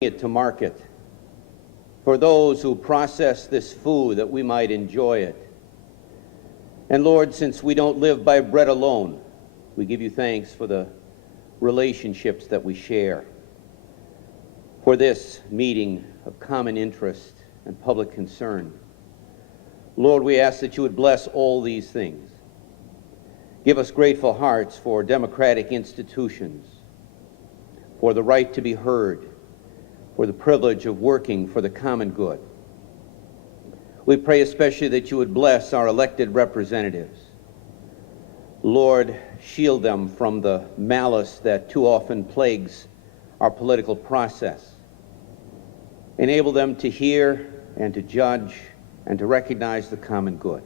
it to market for those who process this food that we might enjoy it. And Lord, since we don't live by bread alone, we give you thanks for the relationships that we share, for this meeting of common interest and public concern. Lord, we ask that you would bless all these things. Give us grateful hearts for democratic institutions, for the right to be heard, for the privilege of working for the common good. We pray especially that you would bless our elected representatives. Lord, shield them from the malice that too often plagues our political process. Enable them to hear and to judge and to recognize the common good.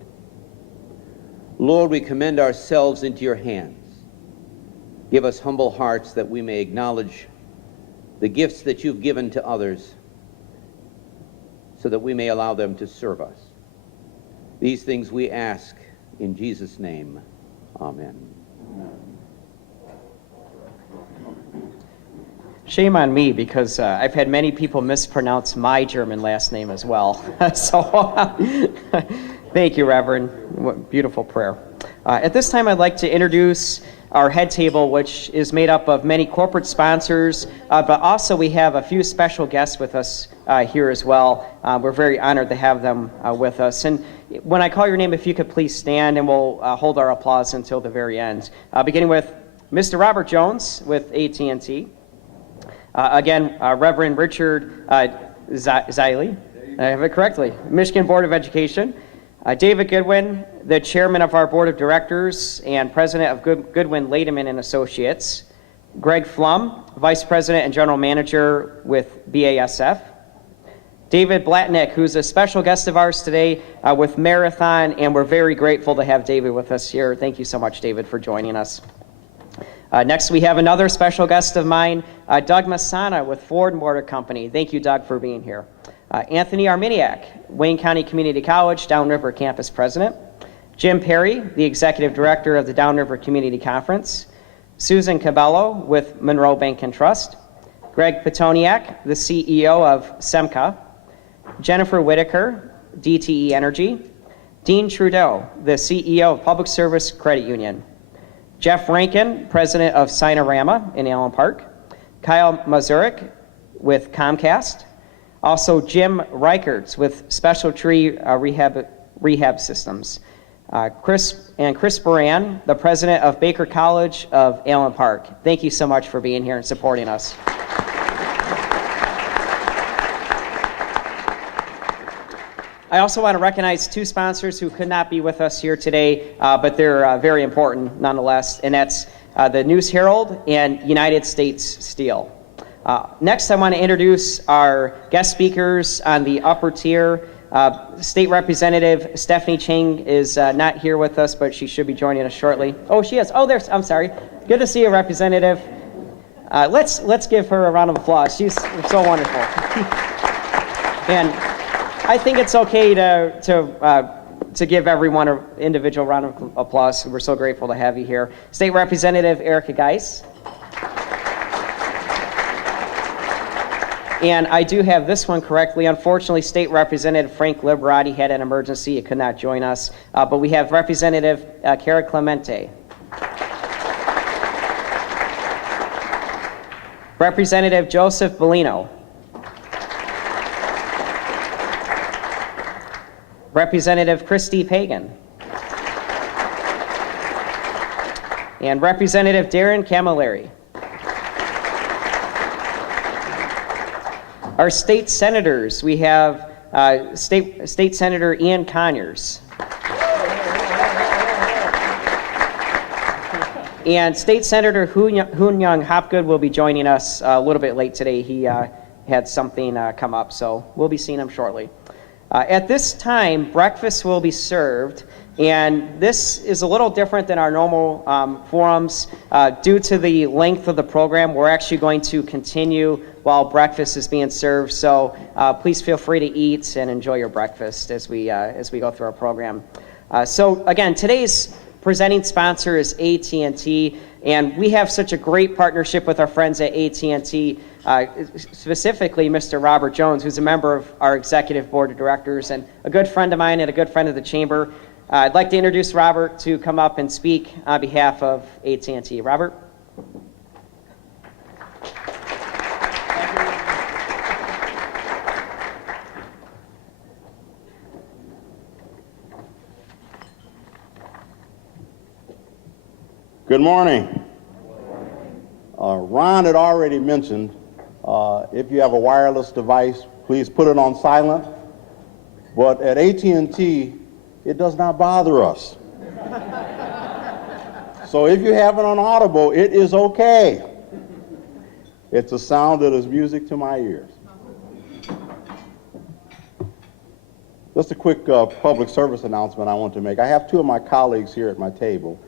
Lord, we commend ourselves into your hands. Give us humble hearts that we may acknowledge the gifts that you've given to others so that we may allow them to serve us. These things we ask in Jesus' name. Amen. Shame on me, because I've had many people mispronounce my German last name as well. So thank you, Reverend. What beautiful prayer. At this time, I'd like to introduce our head table, which is made up of many corporate sponsors, but also we have a few special guests with us here as well. We're very honored to have them with us. And when I call your name, if you could please stand, and we'll hold our applause until the very end. Beginning with Mr. Robert Jones with AT&T. Again, Reverend Richard Ziley, I have it correctly, Michigan Board of Education. David Goodwin, the chairman of our board of directors and president of Goodwin Lademan and Associates. Greg Flum, vice president and general manager with BASF. David Blatnick, who's a special guest of ours today with Marathon, and we're very grateful to have David with us here. Thank you so much, David, for joining us. Next, we have another special guest of mine, Doug Masana with Ford Motor Company. Thank you, Doug, for being here. Anthony Arminiak, Wayne County Community College Downriver Campus President. Jim Perry, the Executive Director of the Downriver Community Conference. Susan Cabello with Monroe Bank and Trust. Greg Petoniak, the CEO of SEMCA. Jennifer Whitaker, DTE Energy. Dean Trudeau, the CEO of Public Service Credit Union. Jeff Rankin, President of Sinorama in Allen Park. Kyle Mazurik with Comcast. Also, Jim Reichertz with Special Tree Rehab Systems. Chris Baran, the president of Baker College of Allen Park. Thank you so much for being here and supporting us. I also want to recognize two sponsors who could not be with us here today, but they're very important nonetheless, and that's the News Herald and United States Steel. Next, I want to introduce our guest speakers on the upper tier. State Representative Stephanie Ching is not here with us, but she should be joining us shortly. Oh, she is. Oh, there's. I'm sorry. Good to see you, Representative. Let's give her a round of applause. She's so wonderful. And I think it's okay to give everyone an individual round of applause. We're so grateful to have you here. State Representative Erica Geis. And I do have this one correctly. Unfortunately, State Representative Frank Liberati had an emergency. He could not join us. But we have Representative Cara Clemente. Representative Joseph Bellino. Representative Christy Pagan. And Representative Darren Camilleri. Our state senators, we have State Senator Ian Conyers. And State Senator Hoon Young Hopgood will be joining us a little bit late today. He had something come up, so we'll be seeing him shortly. At this time, breakfast will be served, and this is a little different than our normal forums. Due to the length of the program, we're actually going to continue while breakfast is being served, so please feel free to eat and enjoy your breakfast as we go through our program. So again, today's presenting sponsor is AT&T, and we have such a great partnership with our friends at AT&T. specifically Mr. Robert Jones, who's a member of our executive board of directors and a good friend of mine and a good friend of the chamber. I'd like to introduce Robert to come up and speak on behalf of AT&T. Robert? Good morning. Ron had already mentioned, if you have a wireless device, please put it on silent. But at AT&T, it does not bother us. So if you have it on audible, it is okay. It's a sound that is music to my ears. Just a quick public service announcement I want to make. I have two of my colleagues here at my table,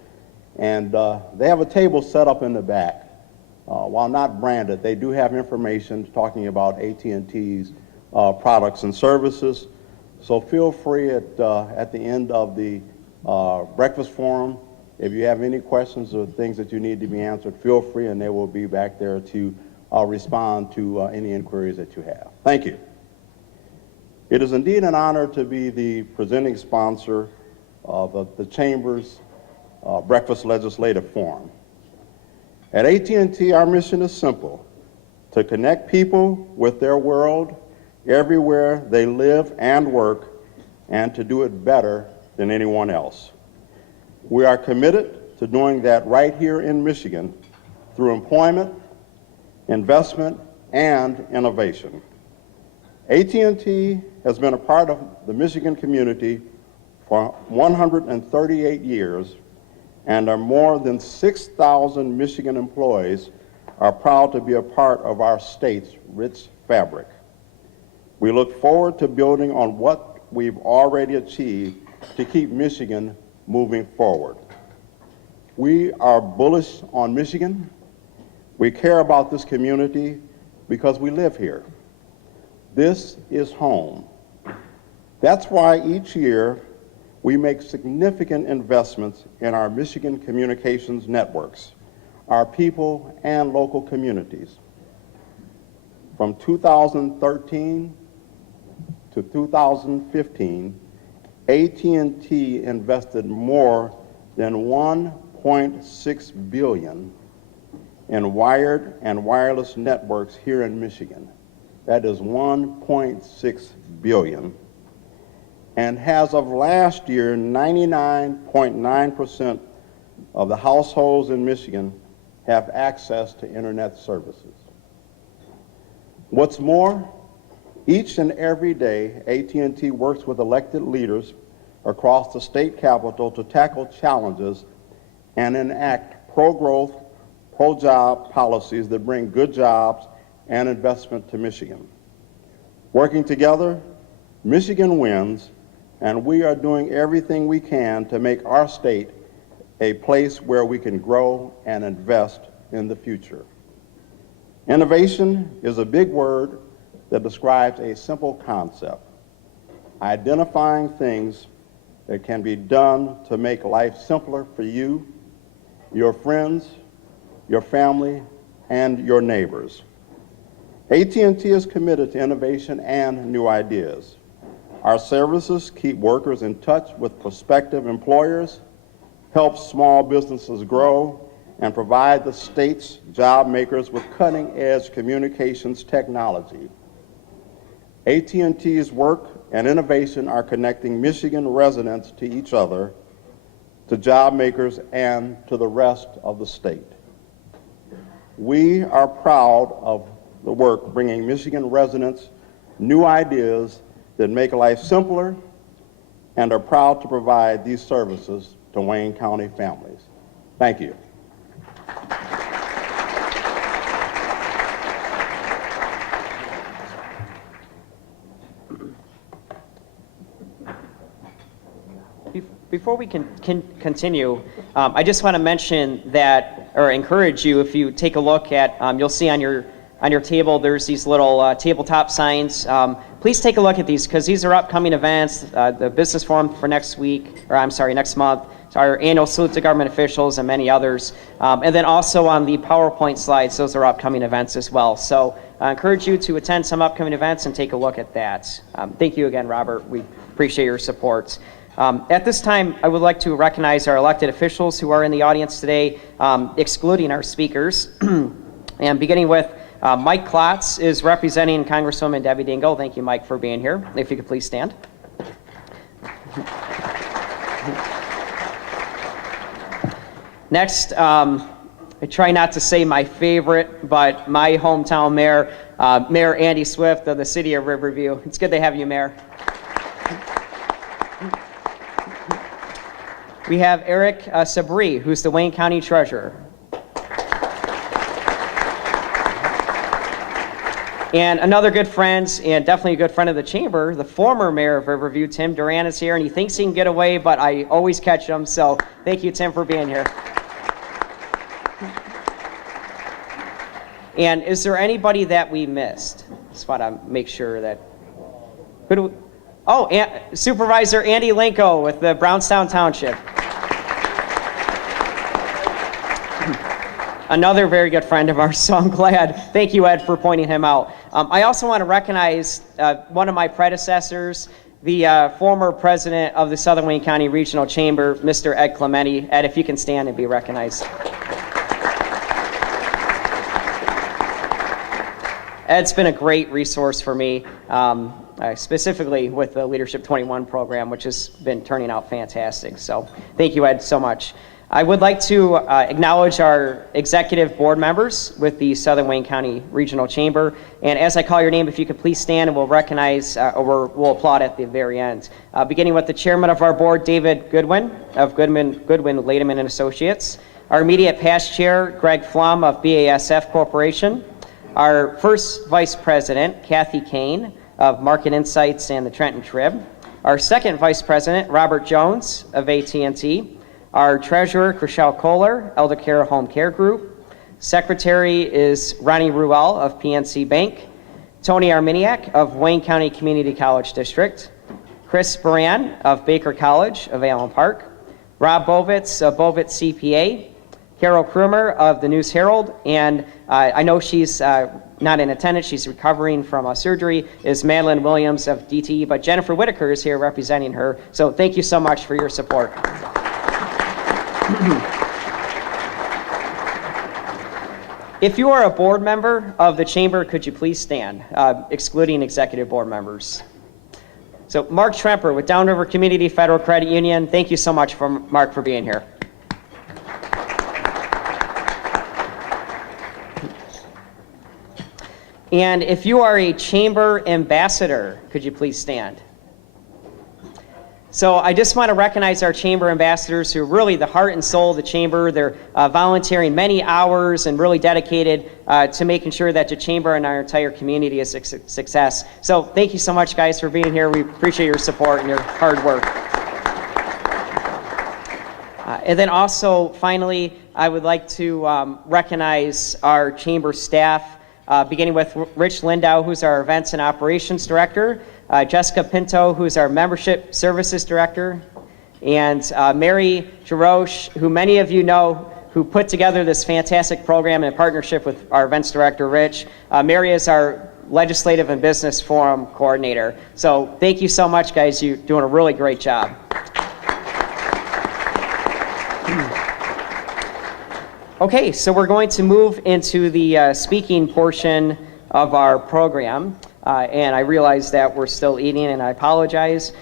and they have a table set up in the back. While not branded, they do have information talking about AT&T's products and services. So feel free at the end of the breakfast forum, if you have any questions or things that you need to be answered, feel free, and they will be back there to respond to any inquiries that you have. Thank you. It is indeed an honor to be the presenting sponsor of the Chamber's Breakfast Legislative Forum. At AT&T, our mission is simple: to connect people with their world everywhere they live and work, and to do it better than anyone else. We are committed to doing that right here in Michigan through employment, investment, and innovation. AT&T has been a part of the Michigan community for 138 years, and our more than 6,000 Michigan employees are proud to be a part of our state's rich fabric. We look forward to building on what we've already achieved to keep Michigan moving forward. We are bullish on Michigan. We care about this community because we live here. This is home. That's why each year we make significant investments in our Michigan communications networks, our people and local communities. From 2013 to 2015, AT&T invested more than $1.6 billion in wired and wireless networks here in Michigan. That is $1.6 billion. And as of last year, 99.9% of the households in Michigan have access to internet services. What's more, each and every day, AT&T works with elected leaders across the state capitol to tackle challenges and enact pro-growth, pro-job policies that bring good jobs and investment to Michigan. Working together, Michigan wins, and we are doing everything we can to make our state a place where we can grow and invest in the future. Innovation is a big word that describes a simple concept: identifying things that can be done to make life simpler for you, your friends, your family, and your neighbors. AT&T is committed to innovation and new ideas. Our services keep workers in touch with prospective employers, help small businesses grow, and provide the state's job makers with cutting-edge communications technology. AT&T's work and innovation are connecting Michigan residents to each other, to job makers, and to the rest of the state. We are proud of the work bringing Michigan residents new ideas that make life simpler, and are proud to provide these services to Wayne County families. Thank you. Before we can continue, I just want to mention that, or encourage you, if you take a look at, you'll see on your table, there's these little tabletop signs. Please take a look at these, because these are upcoming events, the business forum for next month, our annual salute to government officials, and many others. And then also on the PowerPoint slides, those are upcoming events as well. So I encourage you to attend some upcoming events and take a look at that. Thank you again, Robert. We appreciate your support. At this time, I would like to recognize our elected officials who are in the audience today, excluding our speakers. And beginning with Mike Klotz is representing Congresswoman Debbie Dingell. Thank you, Mike, for being here. If you could please stand. Next, I try not to say my favorite, but my hometown mayor, Mayor Andy Swift of the city of Riverview. It's good to have you, Mayor. We have Eric Sabri, who's the Wayne County Treasurer. And another good friend, and definitely a good friend of the chamber, the former mayor of Riverview, Tim Duran, is here, and he thinks he can get away, but I always catch him, so thank you, Tim, for being here. And is there anybody that we missed? Just want to make sure that... Supervisor Andy Linko with the Brownstown Township. Another very good friend of ours, so I'm glad. Thank you, Ed, for pointing him out. I also want to recognize one of my predecessors, the former president of the Southern Wayne County Regional Chamber, Mr. Ed Clementi. Ed, if you can stand and be recognized. Ed's been a great resource for me, specifically with the Leadership 21 program, which has been turning out fantastic. So thank you, Ed, so much. I would like to acknowledge our executive board members with the Southern Wayne County Regional Chamber. And as I call your name, if you could please stand, and we'll recognize or we'll applaud at the very end. Beginning with the chairman of our board, David Goodwin of Goodwin, Lademan and Associates. Our immediate past chair, Greg Flum of BASF Corporation. Our first vice president, Kathy Kane of Market Insights and the Trenton Trib. Our second vice president, Robert Jones of AT&T. Our treasurer, Chriselle Kohler, Elder Care Home Care Group. Secretary is Ronnie Ruel of PNC Bank. Tony Arminiak of Wayne County Community College District. Chris Baran of Baker College of Allen Park. Rob Bovitz of Bovitz CPA. Carol Krumer of the News Herald, and I know she's not in attendance, she's recovering from surgery, is Madeline Williams of DTE, but Jennifer Whitaker is here representing her, so thank you so much for your support. If you are a board member of the chamber, could you please stand, excluding executive board members. So Mark Tremper with Downriver Community Federal Credit Union, thank you so much, Mark, for being here. And if you are a chamber ambassador, could you please stand? So I just want to recognize our chamber ambassadors who are really the heart and soul of the chamber. They're volunteering many hours and really dedicated to making sure that the chamber and our entire community is a success. So thank you so much, guys, for being here. We appreciate your support and your hard work. And then also, finally, I would like to recognize our chamber staff, beginning with Rich Lindau, who's our Events and Operations Director, Jessica Pinto, who's our Membership Services Director, and Mary Jaroche, who many of you know, who put together this fantastic program in partnership with our Events Director, Rich. Mary is our Legislative and Business Forum Coordinator. So thank you so much, guys. You're doing a really great job. Okay, so we're going to move into the speaking portion of our program. And I realize that we're still eating, and I apologize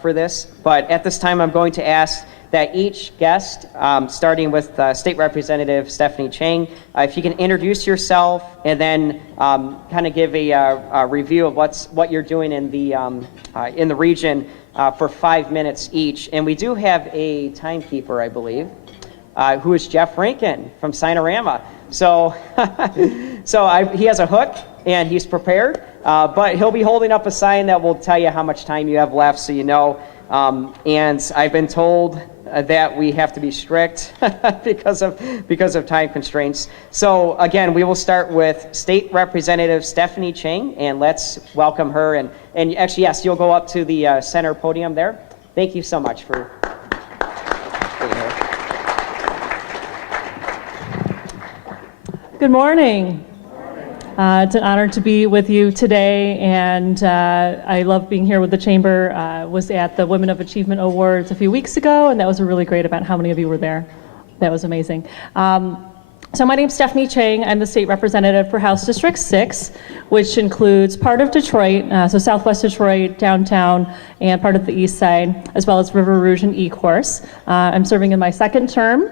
for this. But at this time, I'm going to ask that each guest, starting with State Representative Stephanie Chang, if you can introduce yourself and then kind of give a review of what you're doing in the region for 5 minutes each. And we do have a timekeeper, I believe, who is Jeff Rankin from Sinorama. So, he has a hook and he's prepared, but he'll be holding up a sign that will tell you how much time you have left, so you know. And I've been told that we have to be strict because of time constraints. So again, we will start with State Representative Stephanie Chang, and let's welcome her. And actually, yes, you'll go up to the center podium there. Thank you so much for being here. Good morning. It's an honor to be with you today, and I love being here with the Chamber. Was at the Women of Achievement Awards a few weeks ago, and that was a really great event. How many of you were there? That was amazing. So my name's Stephanie Chang. I'm the state representative for House District 6, which includes part of Detroit, so Southwest Detroit, downtown, and part of the East Side, as well as River Rouge and Ecorse. I'm serving in my second term.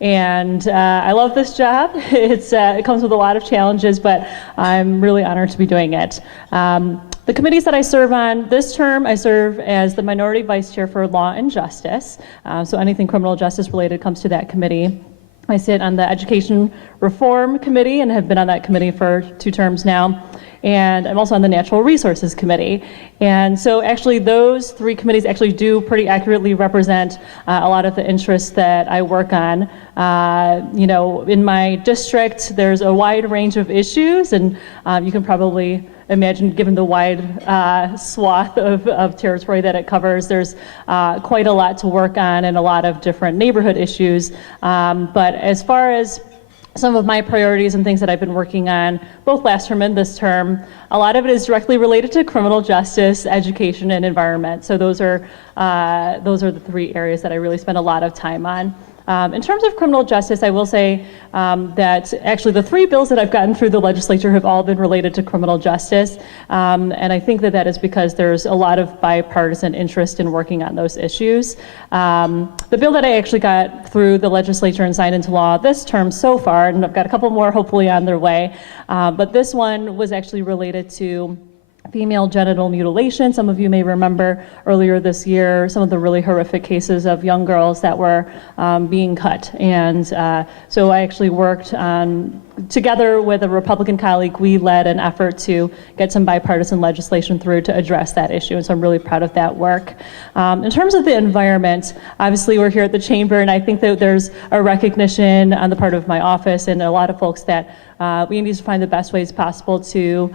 And I love this job. It comes with a lot of challenges, but I'm really honored to be doing it. The committees that I serve on this term, I serve as the Minority Vice Chair for Law and Justice. So anything criminal justice related comes to that committee. I sit on the Education Reform Committee and have been on that committee for 2 terms now. And I'm also on the Natural Resources Committee. And so actually those 3 committees actually do pretty accurately represent a lot of the interests that I work on. In my district, there's a wide range of issues, and you can probably imagine, given the wide swath of territory that it covers, there's quite a lot to work on and a lot of different neighborhood issues. But as far as some of my priorities and things that I've been working on, both last term and this term, a lot of it is directly related to criminal justice, education, and environment. So those are the 3 areas that I really spend a lot of time on. In terms of criminal justice, I will say that actually the 3 bills that I've gotten through the legislature have all been related to criminal justice. And I think that is because there's a lot of bipartisan interest in working on those issues. The bill that I actually got through the legislature and signed into law this term so far, and I've got a couple more hopefully on their way, but this one was actually related to female genital mutilation. Some of you may remember earlier this year some of the really horrific cases of young girls that were being cut. And so I actually worked on, together with a Republican colleague, we led an effort to get some bipartisan legislation through to address that issue. And so I'm really proud of that work. In terms of the environment, obviously we're here at the Chamber, and I think that there's a recognition on the part of my office and a lot of folks that we need to find the best ways possible to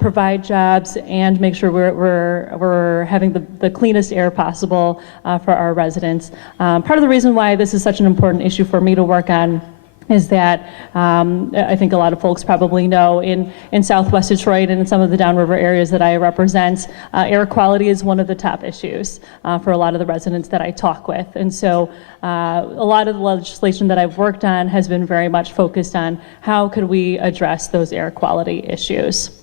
provide jobs and make sure we're having the cleanest air possible for our residents. Part of the reason why this is such an important issue for me to work on is that I think a lot of folks probably know in Southwest Detroit and in some of the downriver areas that I represent, air quality is one of the top issues for a lot of the residents that I talk with. And so a lot of the legislation that I've worked on has been very much focused on how could we address those air quality issues.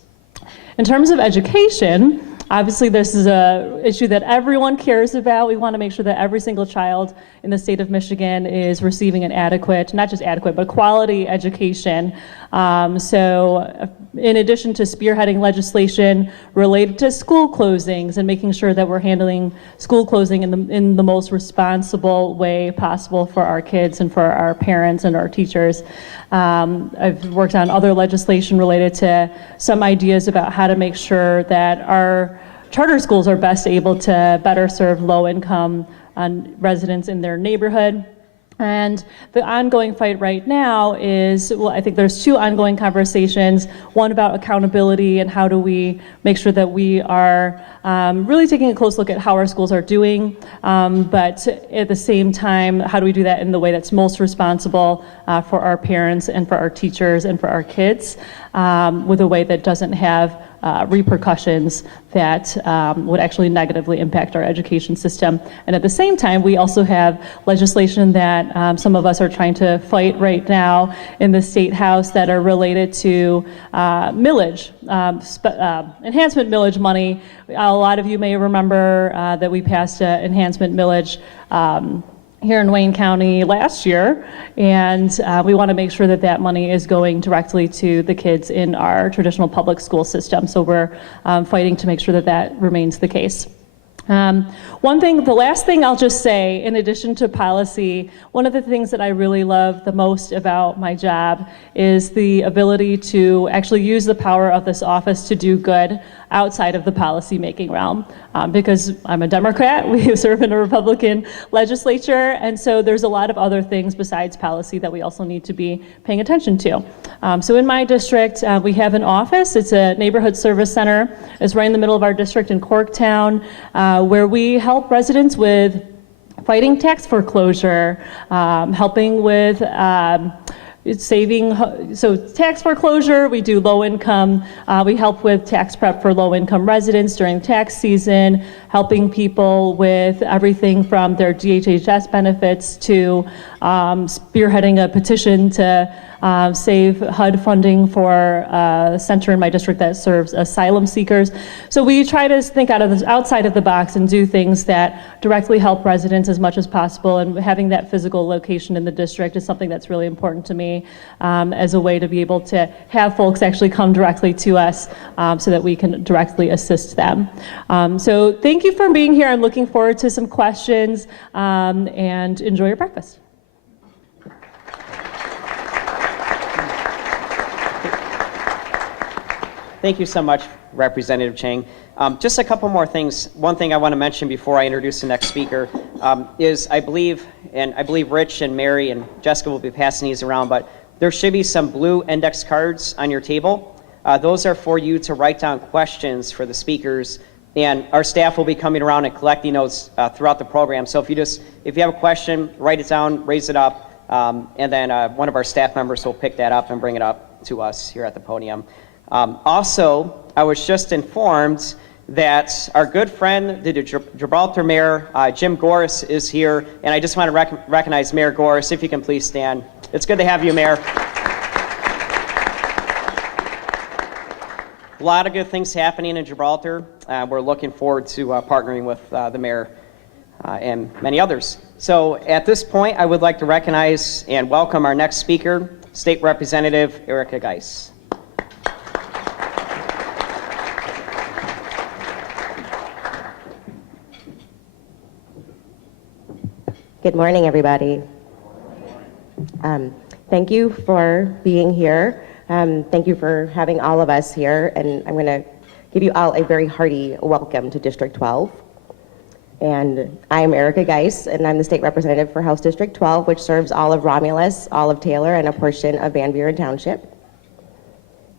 In terms of education, obviously this is an issue that everyone cares about. We want to make sure that every single child in the state of Michigan is receiving an adequate, not just adequate, but quality education. So in addition to spearheading legislation related to school closings and making sure that we're handling school closing in the most responsible way possible for our kids and for our parents and our teachers, I've worked on other legislation related to some ideas about how to make sure that our charter schools are best able to better serve low-income residents in their neighborhood. And the ongoing fight right now is, well, I think there's 2 ongoing conversations, one about accountability and how do we make sure that we are really taking a close look at how our schools are doing, but at the same time, how do we do that in the way that's most responsible for our parents and for our teachers and for our kids, with a way that doesn't have repercussions that would actually negatively impact our education system. And at the same time, we also have legislation that some of us are trying to fight right now in the State House that are related to millage, enhancement millage money. A lot of you may remember that we passed enhancement millage here in Wayne County last year, and we want to make sure that that money is going directly to the kids in our traditional public school system. So we're fighting to make sure that that remains the case. The last thing I'll just say, in addition to policy, one of the things that I really love the most about my job is the ability to actually use the power of this office to do good outside of the policy-making realm. Because I'm a Democrat, we serve in a Republican legislature, and so there's a lot of other things besides policy that we also need to be paying attention to. So in my district, we have an office. It's a neighborhood service center. It's right in the middle of our district in Corktown, where we help residents with fighting tax foreclosure, helping with it's saving, so tax foreclosure, we do low income, we help with tax prep for low income residents during tax season, helping people with everything from their DHHS benefits to spearheading a petition to save HUD funding for a center in my district that serves asylum seekers. So we try to think outside of the box and do things that directly help residents as much as possible, and having that physical location in the district is something that's really important to me as a way to be able to have folks actually come directly to us so that we can directly assist them. So thank you for being here. I'm looking forward to some questions and enjoy your breakfast. Thank you so much, Representative Chang. Just a couple more things. One thing I want to mention before I introduce the next speaker is I believe Rich and Mary and Jessica will be passing these around, but there should be some blue index cards on your table. Those are for you to write down questions for the speakers, and our staff will be coming around and collecting those throughout the program. So if you have a question, write it down, raise it up, and then one of our staff members will pick that up and bring it up to us here at the podium. Also, I was just informed that our good friend, the Gibraltar Mayor, Jim Goris, is here, and I just want to recognize Mayor Goris, if you can please stand. It's good to have you, Mayor. A lot of good things happening in Gibraltar. We're looking forward to partnering with the mayor and many others. So at this point, I would like to recognize and welcome our next speaker, State Representative Erica Geis. Good morning, everybody. Thank you for being here. Thank you for having all of us here, and I'm going to give you all a very hearty welcome to District 12. And I'm Erica Geis, and I'm the state representative for House District 12, which serves all of Romulus, all of Taylor, and a portion of Van Buren Township.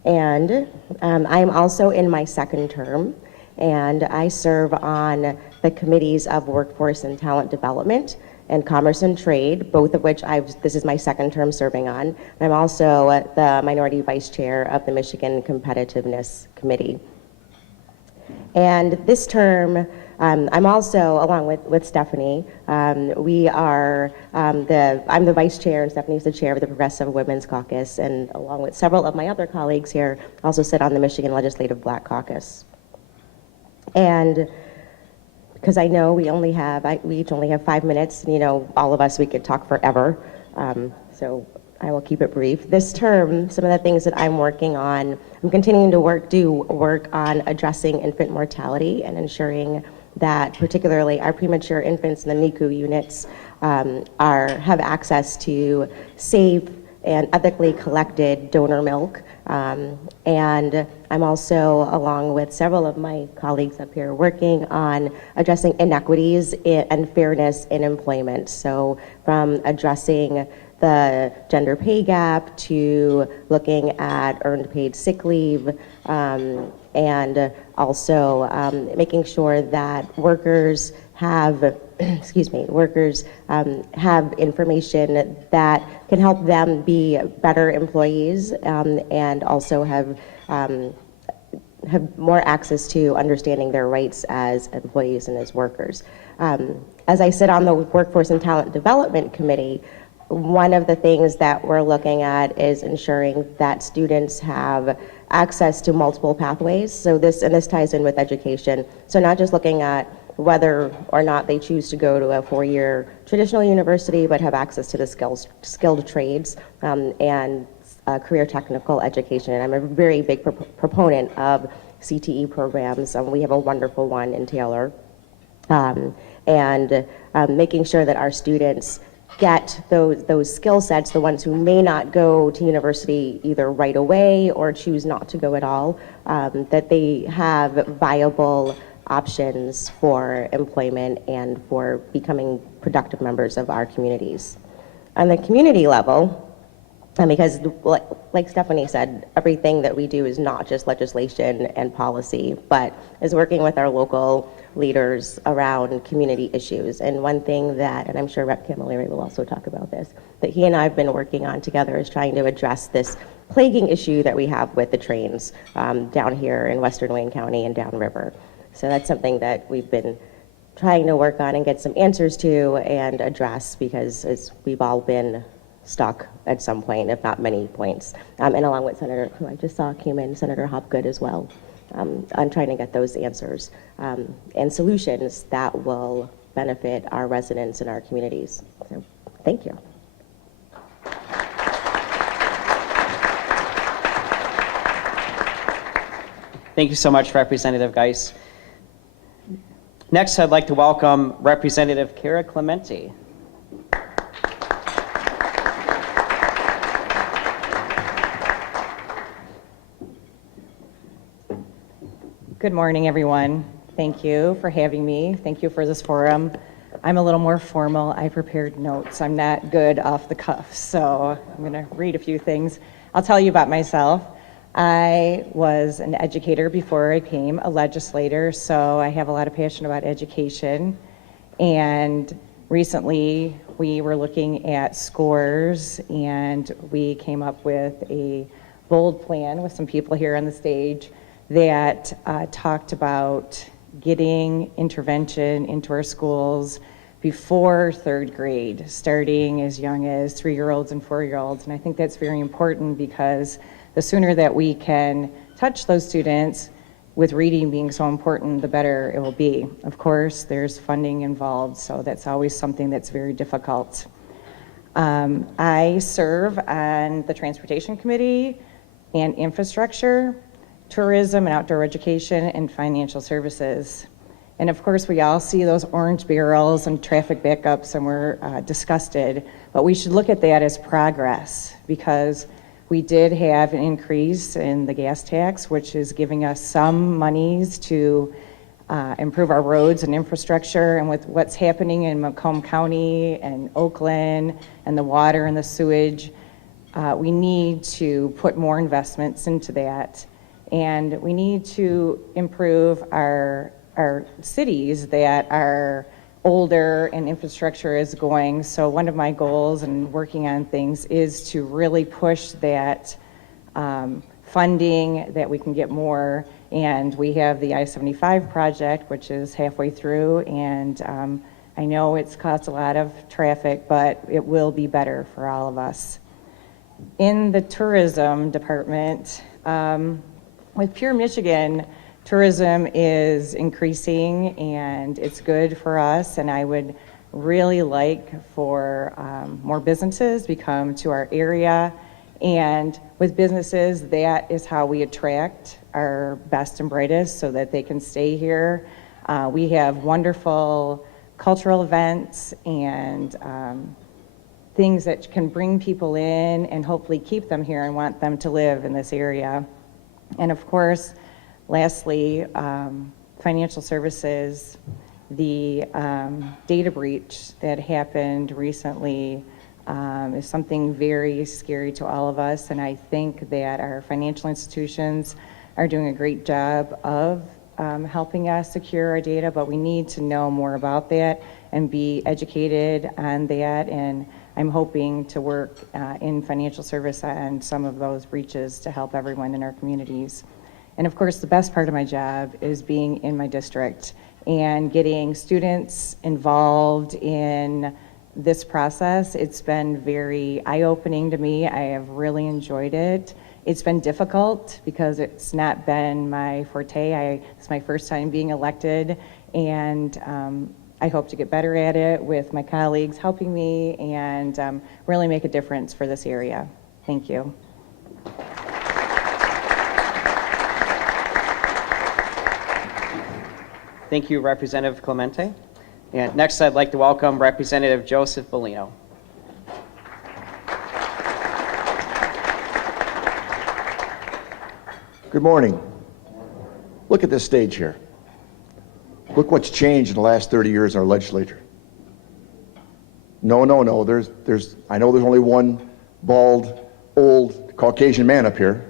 And I'm also in my second term, and I serve on the committees of Workforce and Talent Development and Commerce and Trade, both of which this is my second term serving on. And I'm also the Minority Vice Chair of the Michigan Competitiveness Committee. And this term, I'm also, along with Stephanie, I'm the Vice Chair and Stephanie's the Chair of the Progressive Women's Caucus, and along with several of my other colleagues here, also sit on the Michigan Legislative Black Caucus. And because I know we each only have 5 minutes, and all of us, we could talk forever. So I will keep it brief. This term, some of the things that I'm working on, I'm continuing to do work on addressing infant mortality and ensuring that particularly our premature infants in the NICU units have access to safe and ethically collected donor milk. And I'm also, along with several of my colleagues up here, working on addressing inequities and fairness in employment. So from addressing the gender pay gap to looking at earned paid sick leave, and also making sure that workers have have information that can help them be better employees, and also have more access to understanding their rights as employees and as workers. As I sit on the Workforce and Talent Development Committee, one of the things that we're looking at is ensuring that students have access to multiple pathways. So this ties in with education. So not just looking at whether or not they choose to go to a 4-year traditional university, but have access to the skilled trades and career technical education. And I'm a very big proponent of CTE programs. We have a wonderful one in Taylor. And making sure that our students get those skill sets, the ones who may not go to university either right away or choose not to go at all, that they have viable options for employment and for becoming productive members of our communities. On the community level, Because like Stephanie said, everything that we do is not just legislation and policy, but is working with our local leaders around community issues. And one thing that, and I'm sure Rep. Camilleri will also talk about this, that he and I have been working on together is trying to address this plaguing issue that we have with the trains down here in Western Wayne County and downriver. So that's something that we've been trying to work on and get some answers to and address, because we've all been stuck at some point, if not many points. And along with Senator, who I just saw came in, Senator Hopgood as well, on trying to get those answers and solutions that will benefit our residents and our communities. So, thank you. Thank you so much, Representative Geis. Next, I'd like to welcome Representative Cara Clemente. Good morning, everyone. Thank you for having me. Thank you for this forum. I'm a little more formal. I prepared notes. I'm not good off the cuff, so I'm going to read a few things. I'll tell you about myself. I was an educator before I became a legislator, so I have a lot of passion about education. And recently, we were looking at scores, and we came up with a bold plan with some people here on the stage that talked about getting intervention into our schools before third grade, starting as young as 3-year-olds and 4-year-olds. And I think that's very important, because the sooner that we can touch those students, with reading being so important, the better it will be. Of course, there's funding involved, so that's always something that's very difficult. I serve on the Transportation Committee and Infrastructure, Tourism and Outdoor Education, and Financial Services. And of course, we all see those orange barrels and traffic backups, and we're disgusted, but we should look at that as progress, because we did have an increase in the gas tax, which is giving us some monies to improve our roads and infrastructure. And with what's happening in Macomb County and Oakland and the water and the sewage, we need to put more investments into that. And we need to improve our cities that are older and infrastructure is going. So one of my goals in working on things is to really push that funding, that we can get more. And we have the I-75 project, which is halfway through, and I know it's caused a lot of traffic, but it will be better for all of us. In the tourism department, with Pure Michigan, tourism is increasing, and it's good for us, and I would really like for more businesses to come to our area. And with businesses, that is how we attract our best and brightest so that they can stay here. We have wonderful cultural events and things that can bring people in and hopefully keep them here and want them to live in this area. And of course, lastly, financial services, the data breach that happened recently is something very scary to all of us. And I think that our financial institutions are doing a great job of helping us secure our data, but we need to know more about that and be educated on that. And I'm hoping to work in financial service on some of those breaches to help everyone in our communities. And of course, the best part of my job is being in my district and getting students involved in this process. It's been very eye-opening to me. I have really enjoyed it. It's been difficult because it's not been my forte. It's my first time being elected, and I hope to get better at it with my colleagues helping me and really make a difference for this area. Thank you. Thank you, Representative Clemente. And next, I'd like to welcome Representative Joseph Bellino. Good morning. Look at this stage here. Look what's changed in the last 30 years in our legislature. No. I know there's only one bald old Caucasian man up here.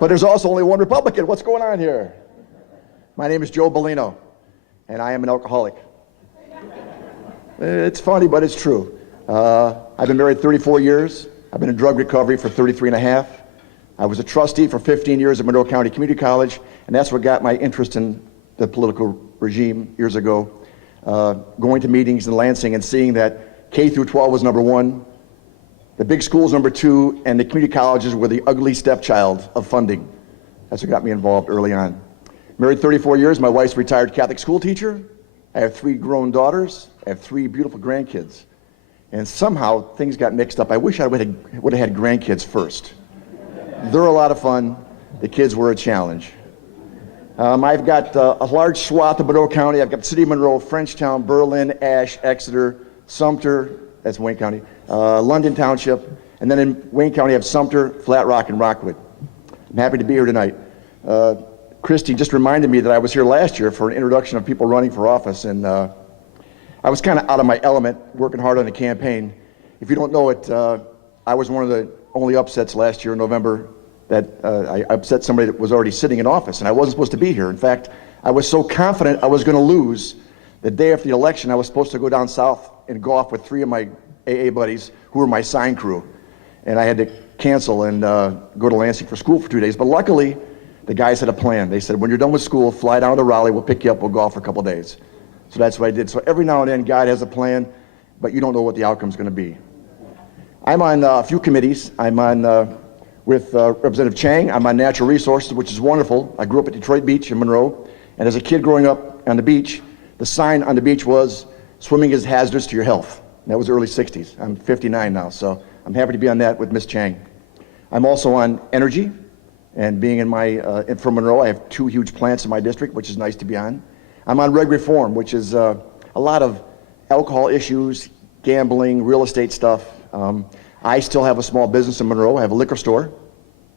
But there's also only one Republican. What's going on here? My name is Joe Bellino, and I am an alcoholic. It's funny, but it's true. I've been married 34 years. I've been in drug recovery for 33 and a half. I was a trustee for 15 years at Monroe County Community College, and that's what got my interest in the political regime years ago. Going to meetings in Lansing and seeing that K through 12 was number one, the big schools number two, and the community colleges were the ugly stepchild of funding. That's what got me involved early on. Married 34 years, my wife's a retired Catholic school teacher. I have 3 grown daughters. I have 3 beautiful grandkids. And somehow things got mixed up. I wish I would have had grandkids first. They're a lot of fun. The kids were a challenge. I've got a large swath of Monroe County. I've got the city of Monroe, Frenchtown, Berlin, Ashe, Exeter, Sumter, that's Wayne County, London Township, and then in Wayne County I have Sumter, Flat Rock, and Rockwood. I'm happy to be here tonight. Christy just reminded me that I was here last year for an introduction of people running for office, and I was kind of out of my element, working hard on the campaign. If you don't know it, I was one of the only upsets last year in November that I upset somebody that was already sitting in office, and I wasn't supposed to be here. In fact, I was so confident I was going to lose. The day after the election, I was supposed to go down south and golf with 3 of my AA buddies who were my sign crew, and I had to cancel and go to Lansing for school for 2 days. But luckily, the guys had a plan. They said, when you're done with school, fly down to Raleigh, we'll pick you up, we'll golf for a couple days. So that's what I did. So every now and then, God has a plan, but you don't know what the outcome's going to be. I'm on a few committees. I'm on with Representative Chang. I'm on Natural Resources, which is wonderful. I grew up at Detroit Beach in Monroe, and as a kid growing up on the beach, the sign on the beach was, swimming is hazardous to your health. And that was the early 60s. I'm 59 now, so I'm happy to be on that with Ms. Chang. I'm also on energy, and being from Monroe, I have 2 huge plants in my district, which is nice to be on. I'm on reg reform, which is a lot of alcohol issues, gambling, real estate stuff. I still have a small business in Monroe. I have a liquor store.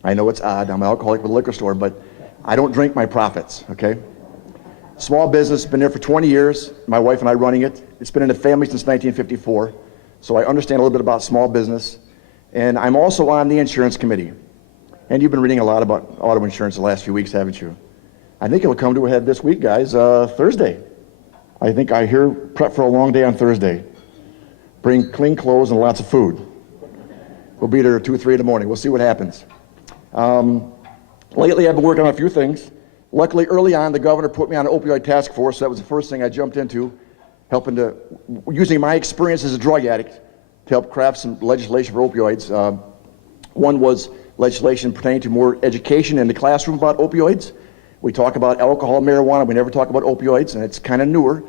I know it's odd, I'm an alcoholic with a liquor store, but I don't drink my profits, okay? Small business, been there for 20 years, my wife and I running it. It's been in the family since 1954, so I understand a little bit about small business. And I'm also on the insurance committee. And you've been reading a lot about auto insurance the last few weeks, haven't you? I think it'll come to a head this week, guys, Thursday. I think I hear prep for a long day on Thursday. Bring clean clothes and lots of food. We'll be there at 2 or 3 in the morning. We'll see what happens. Lately, I've been working on a few things. Luckily, early on, the governor put me on an opioid task force. So that was the first thing I jumped into, using my experience as a drug addict to help craft some legislation for opioids. One was legislation pertaining to more education in the classroom about opioids. We talk about alcohol, marijuana, we never talk about opioids, and it's kind of newer.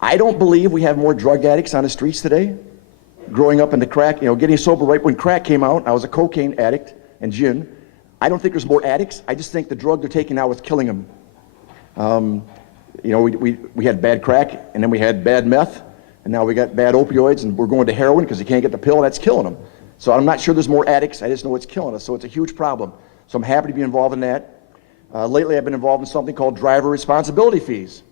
I don't believe we have more drug addicts on the streets today. Growing up into crack, getting sober right when crack came out, I was a cocaine addict and gin. I don't think there's more addicts. I just think the drug they're taking now is killing them. We had bad crack, and then we had bad meth, and now we got bad opioids, and we're going to heroin because you can't get the pill, and that's killing them. So I'm not sure there's more addicts. I just know it's killing us. So it's a huge problem. So I'm happy to be involved in that. Lately, I've been involved in something called driver responsibility fees.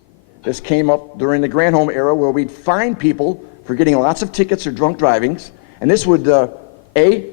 This came up during the Granholm era, where we'd fine people for getting lots of tickets or drunk drivings, and this would, A,